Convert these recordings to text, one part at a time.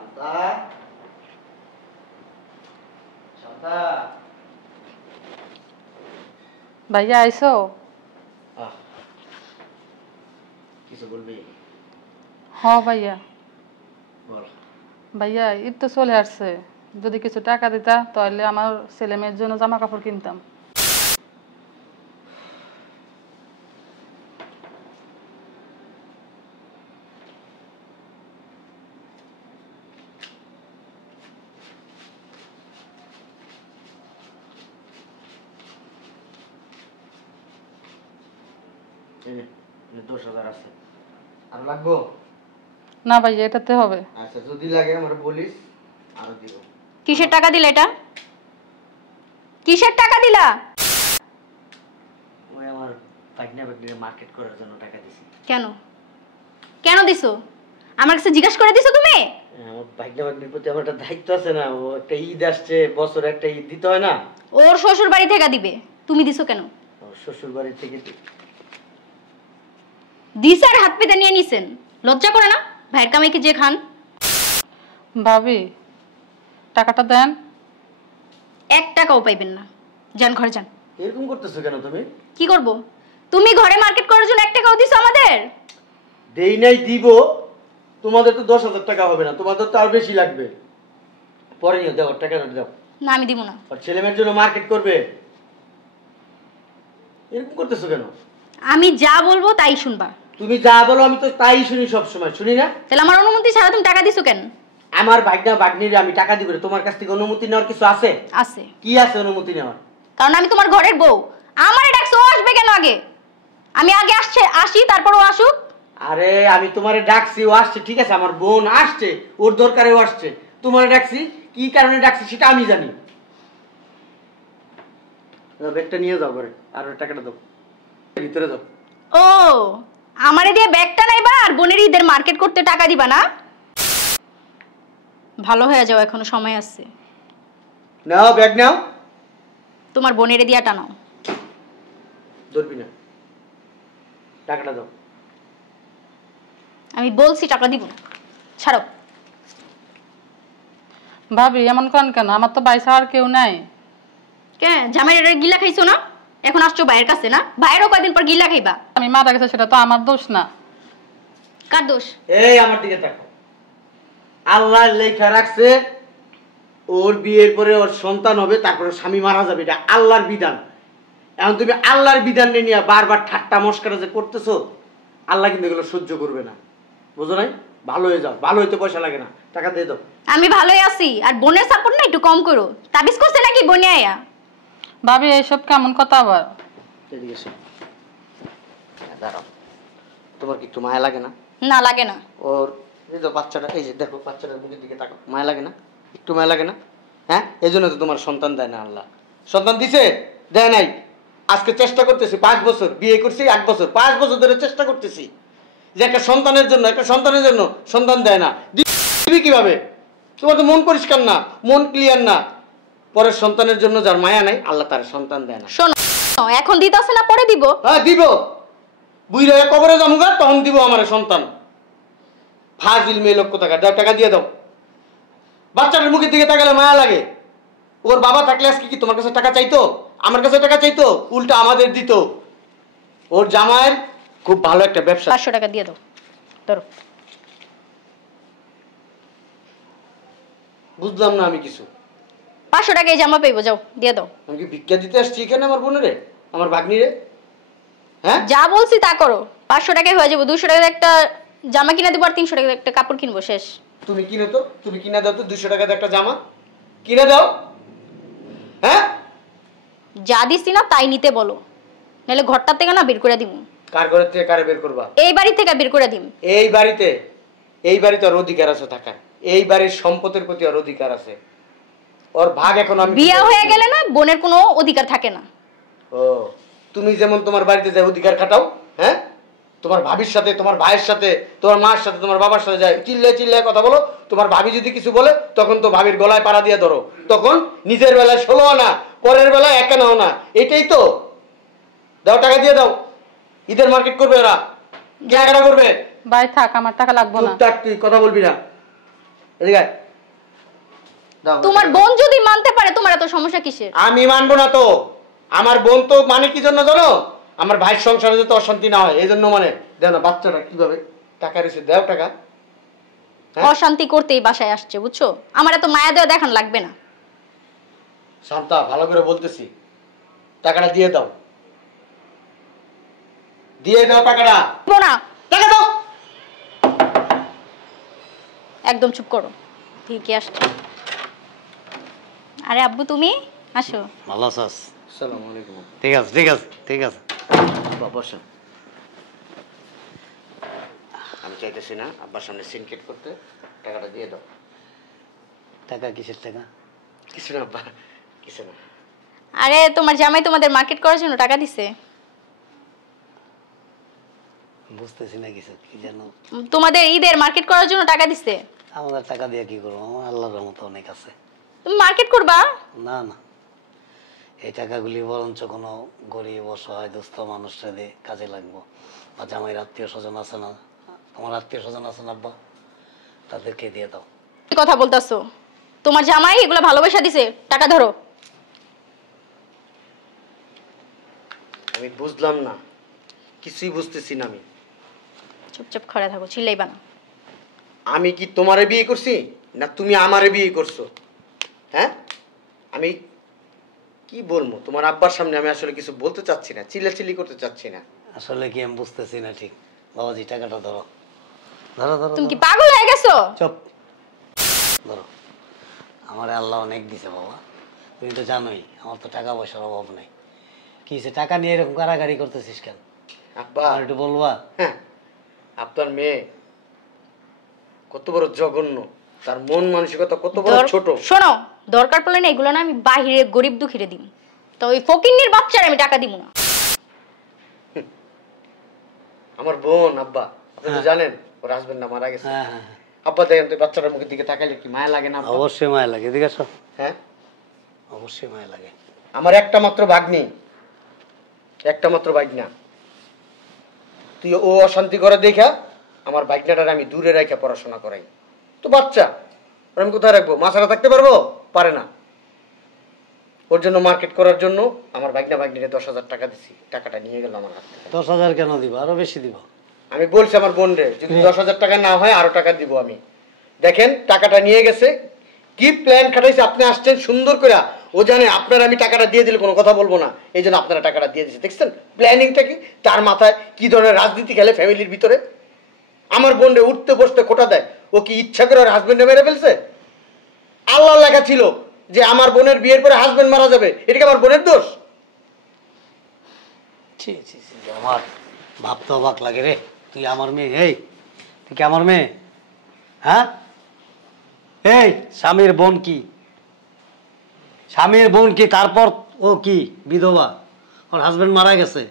শান্তা শান্তা ভাইয়া আইসো? কিছু বলবি? ভাইয়া। বল। ভাইয়া ঈদ তো চলে আসছে, যদি কিছু টাকা দিতা তাহলে আমার ছেলে মেয়ের জন্য জামা কাপড় কিনতাম। এই নে, 10,000 আছে। আর লাগবো? না ভাইয়া, এটাতে হবে। আচ্ছা, যদি লাগে আমার বলিস, আরো দিব। কিসের টাকা দিলা এটা? কিসের টাকা দিলা? ওই আমার পাটনা বাগনির মার্কেট করার জন্য টাকা দিছি। কেন কেন দিছো? আমার কাছে জিজ্ঞাসা করে দিছো তুমি? আমার পাটনা বাগনির প্রতি আমার একটা দায়িত্ব আছে না, ও একটা ঈদ আসছে, বছরে একটা ঈদ দিতে হয় না। ওর শ্বশুর বাড়ি থেকে দিবে, তুমি দিছো কেন? ওর শ্বশুর বাড়ি থেকে দিশার হাত পেতে নিয়ে নিছেন, লজ্জা করে না? ভাইয়ের কামাই কি যে খান? ভাবি টাকাটা দেন। 1 টাকাও পাইবেন না, যান ঘরে যান। এরকম করতেছো কেন তুমি? কি করব? তুমি ঘরে মার্কেট করার জন্য 1 টাকাও দিছো আমাদের? দেই নাই, দিব। তোমাদের তো 10,000 টাকা হবে না, তোমাদের তো আর বেশি লাগবে। পরে নিও, দাও টাকাটা দাও। না, আমি দিব না। আর ছেলে মেয়ের জন্য মার্কেট করবে, এরকম করতেছো কেন? আমি যা বলবো তাই শুনবা। তুমি যা বলো আমি তো তাই শুনি, সব সময় শুনি না। তাহলে আমার অনুমতি ছাড়া তুমি টাকা দিছো কেন? আমার ভাগনা ভাগ্নিরে আমি টাকা দিব, তোমার কাছ থেকে অনুমতি নেওয়ার কিছু আছে? আছে। কি আছে অনুমতি নেওয়ার? কারণ আমি তোমার ঘরের বউ। আমারে ডাকছো, ও আসবে কেন আগে? আমি আগে আসি, তারপর ও আসুক। আরে আমি তোমারে ডাকছি, ও আসছে, ঠিক আছে, আমার বোন আসছে, ওর দরকারে ও আসছে। তোমারে ডাকছি, কি কারণে ডাকছি সেটা আমি জানি। ব্যাগটা নিয়ে যাও ঘরে, আর ওই টাকাটা দাও, ভিতরে দাও। ও, আমারে দিয়ে ব্যাগটা নাইবা আর বোনের ঈদের মার্কেট করতে টাকা দিবা না? ভালো হয়ে যাও, এখনো সময় আছে। নাও ব্যাগ নাও। তোমার বোনের দিয়া টানাও। ধরবি না, টাকাটা দাও। আমি বলছি টাকা দিব না, ছাড়ো। ভাবি এমন করেন কেন? আমার তো বাইসা আর কেউ নাই। কে জামাইয়ের গিলা খাইছো না? এখন আসছো ভাইয়ের কাছে না? ভাইয়েরও কয়দিন পর গিলা খাইবা। আমি মারা গেছে, সেটা তো আমার দোষ না। কার দোষ? এই আমার দিকে তাকাও। আল্লাহ লেখা রাখছে ওর বিয়ের পরে ওর সন্তান হবে, তারপরে স্বামী মারা যাবে, এটা আল্লাহর বিধান। এখন তুমি আল্লাহর বিধান নিয়ে বারবার ঠাট্টা মস্করা যে করতেছো, আল্লাহ কিন্তু এগুলো সহ্য করবে না, বুঝো নাই? ভালো হয়ে যাও, ভালো হইতে পয়সা লাগে না, টাকা দিয়ে দাও। আমি ভালোই আছি, আর বোনের সাপোর্ট না একটু কম করো। তাবিজ করছে নাকি বোনে আয়া? ভাবি এইসব কেমন কথা আবার? এদিকে এসো, দাঁড়াও। তোমার কি একটু মায়া লাগে না? না, লাগে না। ওর এই যে বাচ্চাটা, এই যে দেখো বাচ্চাটার মুখের দিকে তাকাও, মায়া লাগে না? একটু মায়া লাগে না? হ্যাঁ, এই জন্য তো তোমার সন্তান দেয় না আল্লাহ। সন্তান দিছে? দেয় নাই। আজকে চেষ্টা করতেছি, 5 বছর বিয়ে করছি, 8 বছর, 5 বছর ধরে চেষ্টা করতেছি যে একটা সন্তানের জন্য সন্তান দেয় না। দিবি কিভাবে? তোমার তো মন পরিষ্কার না, মন ক্লিয়ার না। পরের সন্তানের জন্য যার মায়া নাই, আল্লাহ তার সন্তান দেয় না। শোনো, এখন দিতাছে না, পরে দিব? হ্যাঁ দিব। বুইরা কবরে যামুগা, তখন দিব আমার সন্তান। ফাজিল মেয়ে লোক কোথাকার, দাও টাকা দিয়ে দাও। বাচ্চাটার মুখের দিকে তাকালে মায়া লাগে। ওর বাবা থাকলে আজকে কি তোমার কাছে টাকা চাইতো? আমার কাছে টাকা চাইতো? উল্টা আমাদের দিত। ওর জামাইয়ের খুব ভালো একটা ব্যবসা। 500 টাকা দিয়ে দাও, ধরো। বুঝলাম না আমি কিছু। 500 টাকায় জামা পাইবো, যাও দিয়ে দাও। আমি কি ভিক্ষা দিতে আসছি এখানে আমার বোনেরে, আমার ভাগ্নিরে? হ্যাঁ, যা বলছি তা করো। 500 টাকায় হয়ে যাবো। 200 টাকায় একটা জামা কিনে দেবো, আর 300 টাকায় একটা কাপড় কিনবো, শেষ। তুমি কিনে তো, তুমি কিনে দাও তো 200 টাকাতে একটা জামা কিনে দাও। হ্যাঁ, যা দিছি না তাই নিতে বলো, নাহলে ঘরটার থেকে না বের করে দিমু। কার ঘরের থেকে কারে বের করবা? এই বাড়ি থেকে বের করে দিম। এই বাড়িতে ওর অধিকার আছে থাকার। এই বাড়ির সম্পত্তির প্রতি ওর অধিকার আছে। ওর ভাগ এখন আমি। বিয়া হয়ে গেলে না বোনের কোনো অধিকার থাকে না। ও, তুমি যেমন তোমার বাড়িতে যে অধিকার খাটাও, হ্যাঁ, তোমার ভাবির সাথে, তোমার ভাইয়ের সাথে, তোমার মার সাথে, তোমার বাবার সাথে যায় চিল্লায় কথা বলো। তোমার ভাবি যদি কিছু বলে তখন তো ভাবির গলায় পাড়া দিয়ে ধরো। তখন নিজের বেলায় 16 আনা, পরের বেলায় 1 আনাও না। এটাই তো। দাও, টাকা দিয়ে দাও। ঈদের মার্কেট করবে ওরা, কেনাকাটা করবে। ভাই থাক, আমার টাকা লাগবে না। চুপ থাক, তুই কথা বলবি না। এদিকে আয়। দাও আমার তোমার টাকা। বোন যদি মানতে পারে তোমার এত সমস্যা কিসের? আমি মানবো না তো। আমার বোন তো মানে কি জন্য জানো? আমার ভাইয়ের সংসারে যাতে অশান্তি না হয় এই জন্য মানে। দেও না বাচ্চাটা কিভাবে টাকা রয়েছে, দেও টাকা। হ্যাঁ? অশান্তি করতেই বাসায় আসছে বুঝছো? আমার এত মায়া দেওয়া দেখান লাগবে না। শান্তা, ভালো করে বলতেছি, টাকাটা দিয়ে দাও, দিয়ে দাও টাকাটা। দেবো না। টাকা দাও। একদম চুপ করো। ঠিকই আসছে। আরে আব্বু তুমি আসো। ভালো আছিস? আসসালামু আলাইকুম। ঠিক আছে ঠিক আছে ঠিক আছে। বসো। আমি চাইতেছি না আব্বার সামনে সিনকেট করতে, টাকাটা দিয়ে দাও। টাকা কিসের টাকা? কিছু না আব্বা, কিছু না। আরে তোমার জামাই তোমাদের মার্কেট করার জন্য টাকা দিছে। বুঝতেছি না কিছু, কি জানো? তোমাদের ঈদের মার্কেট করার জন্য টাকা দিছে। আমাদের টাকা দিয়ে কি করবো? আমার আল্লাহর রহমত অনেক আছে। তুমি মার্কেট করবা? না না, এই টাকাগুলি বরঞ্চ কোনো গরিব অসহায় দুস্থ মানুষরা দিয়ে কাজে লাগবো। বা জামাইয়ের আত্মীয় স্বজন আছে না, তোমার আত্মীয় স্বজন আছে না আব্বা, তাদেরকে দিয়ে দাও। কি কথা বলতাছো? তোমার জামাই এগুলো ভালোবাসা দিছে, টাকা ধরো। আমি বুঝলাম না, কিছুই বুঝতেছি না। আমি চুপচাপ খড়া থাকো, চিল্লাইবা না। আমি কি তোমারে বিয়ে করছি না তুমি আমারে বিয়ে করছো? হ্যাঁ, আমি কি বলবো তোমার আব্বার সামনে? আমি আসলে কিছু বলতে চাচ্ছি না, চিল্লাচিল্লি করতে চাচ্ছি না। আসলে কি আমি বুঝতেছি না ঠিক। বাবাজি টাকাটা ধরো, ধরো ধরো। তুমি কি পাগল হয়ে গেছো? চুপ, ধরো। আমার আল্লাহ অনেক দিছে বাবা, তুমি তো জানোই আমার তো টাকা পয়সার অভাব নেই। কি হয়েছে, টাকা নিয়ে এরকম কারাগারি করতেছিস কেন? আব্বা, আর একটু বলবা? হ্যাঁ, আপনার মেয়ে কত বড় জঘন্য, তার মন মানসিকতা কত বড় ছোট। শোনো, দরকার পড়লে না এগুলো না আমি বাহিরে গরিব দুঃখীরে দিই, তো ওই ফকিন্নির বাচ্চার আমি টাকা দিব না। আমার বোন, আব্বা আপনি তো হ্যাঁ। জানেন ওর হাজবেন্ড না মারা গেছে। হ্যাঁ হ্যাঁ হ্যাঁ। আব্বা দেখেন তো বাচ্চাটার মুখের দিকে তাকাইলে কি মায়া লাগে না আব্বা? অবশ্যই মায়া লাগে, এদিকে আসো। হ্যাঁ, অবশ্যই মায়া লাগে। আমার একটা মাত্র ভাগ্নি, একটা মাত্র ভাগনা। তুই ও অশান্তি করে দেখা আমার ভাগনাটার আমি দূরে রেখে পড়াশোনা করাই। তো বাচ্চা, ওর আমি কোথায় রাখবো? মাছারা থাকতে পারবো? পারে না। ওর জন্য মার্কেট করার জন্য আমার ভাগনা ভাগ্নিকে 10,000 টাকা দিছি, টাকাটা নিয়ে গেল আমার হাত থেকে। 10,000 কেন দিব? আরো বেশি দিব। আমি বলছি আমার বোন রে, যদি 10,000 টাকা না হয় আরো টাকা দিব আমি। দেখেন টাকাটা নিয়ে গেছে, কি প্ল্যান খাটাইছে। আপনি আসছেন সুন্দর করে, ও জানে আপনার আমি টাকাটা দিয়ে দিলে কোনো কথা বলবো না, এই জন্য আপনারা টাকাটা দিয়ে দিচ্ছে। দেখছেন প্ল্যানিংটা কি? তার মাথায় কি ধরনের রাজনীতি খেলে ফ্যামিলির ভিতরে। আমার বোন রে উঠতে বসতে খোটা দেয়। ও কি ইচ্ছা করে ওর হাজবেন্ডে মেরে ফেলছে? আল্লাহ লেখা ছিল যে আমার বোনের বিয়ের পরে হাজবেন্ড মারা যাবে, এটা কি আমার বোনের দোষ? ছি ছি ছি, আমার ভাবতে অবাক লাগে রে। তুই আমার মেয়ে, এই তুই কি আমার মেয়ে? হ্যাঁ, এই স্বামীর বোন কি? স্বামীর বোন কি? তারপর ও কি বিধবা, ওর হাজবেন্ড মারা গেছে,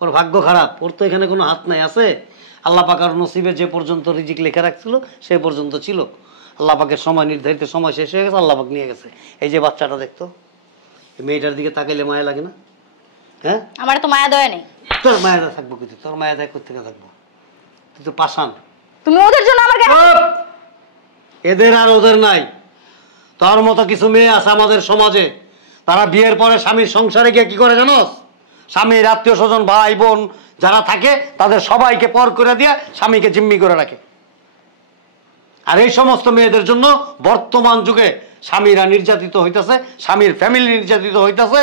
ওর ভাগ্য খারাপ, ওর তো এখানে কোনো হাত নাই। আছে আল্লাহ পাকের নসিবে যে পর্যন্ত রিজিক লেখা রাখছিল সে পর্যন্ত ছিল। আল্লাহ পাকের সময়, নির্ধারিত সময় শেষ হয়ে গেছে, আল্লাহ পাক নিয়ে গেছে। এই যে বাচ্চাটা দেখতো, এই মেয়েটার দিকে তাকাইলে মায়া লাগে না? হ্যাঁ, আমার তো মায়া দয়া নেই। তোর মায়াদা থাকবো কিন্তু, তোর মায়াদা কোথেকে থাকবো? তুই তো পাষাণ। তুমি ওদের জন্য আমার এদের আর ওদের নাই। তোর মতো কিছু মেয়ে আছে আমাদের সমাজে, তারা বিয়ের পরে স্বামীর সংসারে গিয়ে কি করে জানোস? স্বামীর আত্মীয় স্বজন ভাই বোন যারা থাকে তাদের সবাইকে পর করে দিয়ে স্বামীকে জিম্মি করে রাখে। আর এই সমস্ত মেয়েদের জন্য বর্তমান যুগে স্বামীরা নির্যাতিত হইতেছে, স্বামীর ফ্যামিলি নির্যাতিত হইতেছে।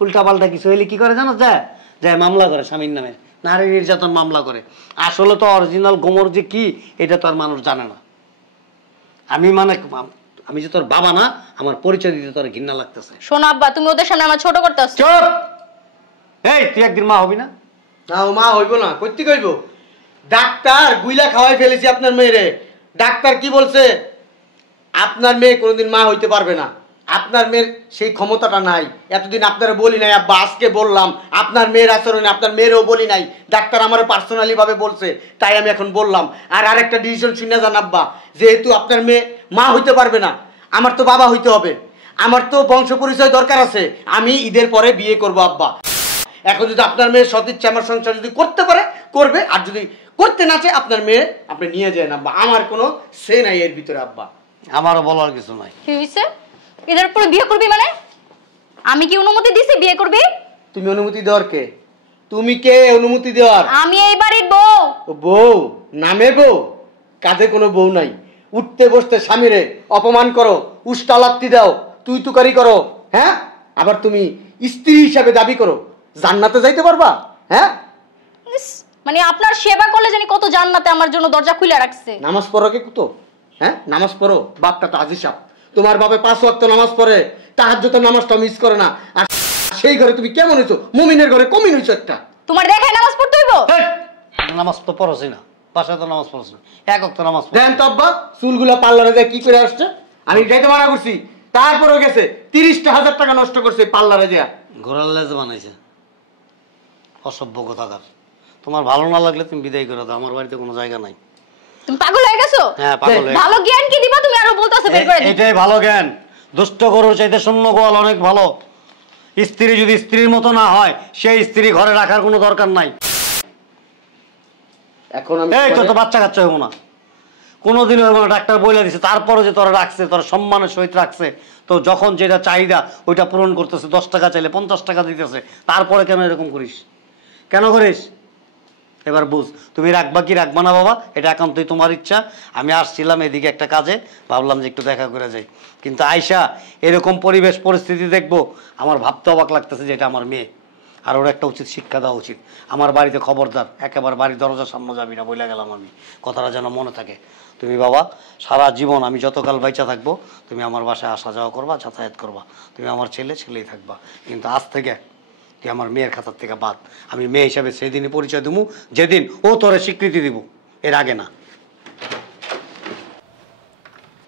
উল্টা পাল্টা কিছু হইলে কি করে জানো? যায় যায় মামলা করে স্বামীর নামে, নারী নির্যাতন মামলা করে। আসলে তো অরিজিনাল গোমর যে কি এটা তো আর মানুষ জানে না। আমি মানে আমি যে তোর বাবা না, আমার পরিচয় দিতে তোর ঘৃণা লাগতেছে। শোনো আব্বা, তুমি ওদের সামনে আমার ছোট করতে আসছো। চুপ! এই তুই একদিন মা হবি না? না, ও মা হইব না। কইতে কইব? ডাক্তার গুইলা খাওয়াই ফেলেছি আপনার মেয়েরে। ডাক্তার কি বলছে? আপনার মেয়ে কোনোদিন মা হইতে পারবে না। আপনার মেয়ের সেই ক্ষমতাটা নাই। এতদিন আপনারা বলি নাই আব্বা, আজকে বললাম। আপনার মেয়ের আচরণে আপনার মেয়েরও বলি নাই, ডাক্তার আমার পার্সোনালি ভাবে বলছে, তাই আমি এখন বললাম। আর আরেকটা ডিসিশন শুনে যান আব্বা, যেহেতু আপনার মেয়ে মা হইতে পারবে না, আমার তো বাবা হইতে হবে। আমার তো বংশ পরিচয় দরকার আছে। আমি ঈদের পরে বিয়ে করব আব্বা। এখন যদি আপনার মেয়ের সদিচ্ছা আমার সংসার যদি করতে পারে করবে, আর যদি করতে না চায় আপনার মেয়ে আপনি নিয়ে যান আব্বা। আমার কোনো সে নাই এর ভিতরে আব্বা। আমারও বলার কিছু নাই। কি হইছে? এদের উপরে বিয়ে করবি মানে? আমি কি অনুমতি দিছি বিয়ে করবি? তুমি অনুমতি দেওয়ার কে? তুমি কে অনুমতি দেওয়ার? আমি এই বাড়ির বউ। ও বউ, নামে বউ, কাজে কোনো বউ নাই। উঠতে বসতে স্বামীরে অপমান করো, উষ্টালাত্তি দাও, তুই তুকারি করো, হ্যাঁ? আবার তুমি স্ত্রী হিসাবে দাবি করো, জান্নাতে যাইতে পারবা? হ্যাঁ, ইস, মানে আপনার সেবা করলে জানি কত জান্নাতে আমার জন্য দরজা খুলে রাখছে। নামাজ পড়ো কে কুতো? হ্যাঁ, নামাজ পড়ো। বাপটা তো আজি সাপ, তোমার বাপে 5 ওয়াক্ত নামাজ পড়ে, তাহাজ্জুদের নামাজটা মিস করে না। আর সেই ঘরে তুমি কেমন হইছো? মুমিনের ঘরে কমিন হইছো একটা। তোমার দেখায় নামাজ পড়তে হইব? হেই, নামাজ তো পড়ছি না, বাসায় তো নামাজ পড়ছি না, এক ওয়াক্ত নামাজ পড়ছি। দেন তো আব্বা, চুলগুলা পার্লারে যায় কি করে আসছে? আমি যাইতে মানা করছি, তারপরেও গেছে 30,000 টাকা নষ্ট করছে পার্লারে যা। ঘোরার লেজ বানাইছে, অসভ্য কথাকার। তোমার ভালো না লাগলে তুমি বিদায় করে দাও, আমার বাড়িতে কোনো জায়গা নাই। তুমি পাগল হয়ে গেছো? হ্যাঁ, পাগল হয়ে ভালো জ্ঞান কি দিবা তুমি? আরো বলতাছো বের করে দিই। এটাই ভালো জ্ঞান। দুষ্ট গরুর চাইতে শূন্য গোয়াল অনেক ভালো। স্ত্রী যদি স্ত্রীর মতো না হয়, সেই স্ত্রী ঘরে রাখার কোনো দরকার নাই। এখন আমি এই তো বাচ্চা কাচ্চা হইব না, কোনোদিনও হইব না। ডাক্তার বলে দিছে, তারপরে যে তোরা রাখছে, তোরা সম্মানের সহিত রাখছে, তো যখন যেটা চাহিদা ওইটা পূরণ করতেছে, 10 টাকা চাইলে 50 টাকা দিতেছে, তারপরে কেন এরকম করিস? কেন করিস? এবার বুঝ, তুমি রাখবা কি রাখবা না বাবা, এটা একান্তই তোমার ইচ্ছা। আমি আসছিলাম এদিকে একটা কাজে, ভাবলাম যে একটু দেখা করে যাই, কিন্তু আয়শা এরকম পরিবেশ পরিস্থিতি দেখবো, আমার ভাবতে অবাক লাগতেছে যে এটা আমার মেয়ে। আর ওর একটা উচিত শিক্ষা দেওয়া উচিত। আমার বাড়িতে খবরদার একেবারে বাড়ির দরজার সামনে যাবি না, বলে গেলাম আমি, কথাটা যেন মনে থাকে। তুমি বাবা সারা জীবন আমি যতকাল বাইচা থাকবো, তুমি আমার বাসায় আসা যাওয়া করবা, যাতায়াত করবা, তুমি আমার ছেলে ছেলেই থাকবা। কিন্তু আজ থেকে তুই আমার মেয়ের খাতার থেকে বাদ। আমি মেয়ে হিসাবে সেদিনই পরিচয় দেবো যেদিন ও তোরে স্বীকৃতি দিব, এর আগে না।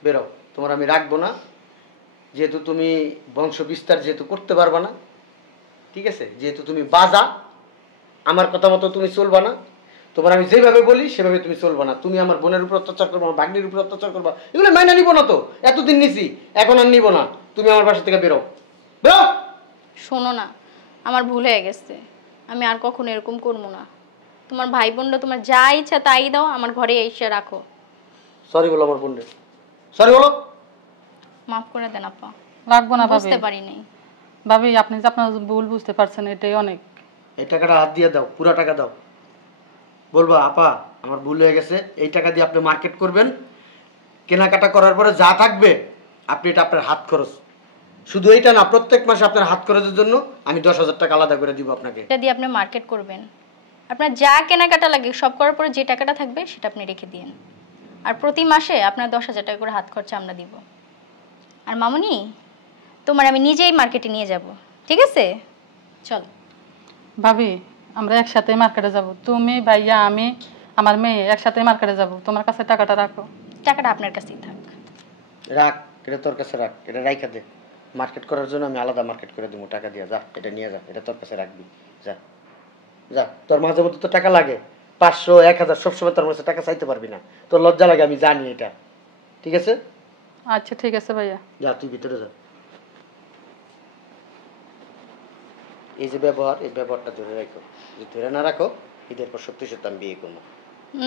বেরো, তোমার আমি রাখবো না, যেহেতু তুমি বংশ বিস্তার যেহেতু করতে পারবা না, ঠিক আছে? যেহেতু তুমি বাজা, আমার কথা মতো তুমি চলবা না, তোমার আমি যেভাবে বলি সেভাবে তুমি চলবা না। তুমি আমার বোনের উপর অত্যাচার করবা, আমার ভাগ্নির উপর অত্যাচার করবা, এগুলো মাইনা নিব না তো। এতদিন নিছি, এখন আর নিব না। তুমি আমার বাসা থেকে বেরো, বেরো। শোনো না, আমার ভুল হয়ে গেছে, আমি আর কখনো এরকম করবো না। তোমার ভাই বোনরা তোমার যা ইচ্ছা তাই দাও, আমার ঘরে এসে রাখো। সরি বলো আমার বোনের, সরি বলো। মাফ করে দেন আপা, লাগবো না ভাবি। বুঝতে পারিনি। ভাবি আপনি যে আপনার ভুল বুঝতে পারছেন, এটাই অনেক। এই টাকাটা হাত দিয়ে দাও, পুরো টাকা দাও। বলবা আপা আমার ভুল হয়ে গেছে, এই টাকা দিয়ে আপনি মার্কেট করবেন, কেনাকাটা করার পরে যা থাকবে আপনি এটা আপনার হাত খরচ। শুধু এইটা না, প্রত্যেক মাসে আপনার হাত খরচের জন্য আমি 10,000 টাকা আলাদা করে দিব আপনাকে। এটা দিয়ে আপনি মার্কেট করবেন, আপনার যা কেনাকাটা লাগে সব করার পরে যে টাকাটা থাকবে সেটা আপনি রেখে দিন। আর প্রতি মাসে আপনার 10,000 টাকা করে হাত খরচা আমরা দিব। আর মামুনি, তোমার আমি নিজেই মার্কেটে নিয়ে যাব, ঠিক আছে? চল ভাবি আমরা একসাথে মার্কেটে যাব, তুমি ভাইয়া আমি আমার মেয়ে একসাথে মার্কেটে যাব। তোমার কাছে টাকাটা রাখো। টাকাটা আপনার কাছেই থাক। রাখ, এটা তোর কাছে রাখ, এটা রাইখা দে। মার্কেট করার জন্য আমি আলাদা মার্কেট করে দেবো টাকা দিয়ে। যা, এটা নিয়ে যা, এটা তোর কাছে রাখবি। যা যা, তোর মাঝে মধ্যে তো টাকা লাগে, 500 1000 সবসময় তোর কাছে টাকা চাইতে পারবি না, তোর লজ্জা লাগে, আমি জানি এটা, ঠিক আছে? আচ্ছা ঠিক আছে ভাইয়া। যা, তুই ভিতরে যা। এই যে ব্যবহার, এই ব্যবহারটা ধরে রাখো, যদি ধরে না রাখো ঈদের পর সত্যি সত্যি আমি বিয়ে করবো।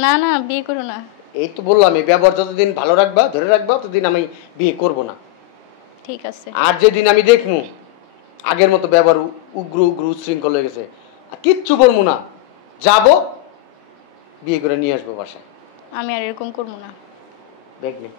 না না, বিয়ে করো না। এই তো বললাম, এই ব্যবহার যতদিন ভালো রাখবা, ধরে রাখবা, ততদিন আমি বিয়ে করব না। ঠিক আছে। আর যেদিন আমি দেখবো আগের মতো ব্যবহার উগ্র উগ্র উচ্ছৃঙ্খল হয়ে গেছে, আর কিচ্ছু বলবো না, যাবো বিয়ে করে নিয়ে আসবো বাসায়। আমি আর এরকম করবো না। দেখবি।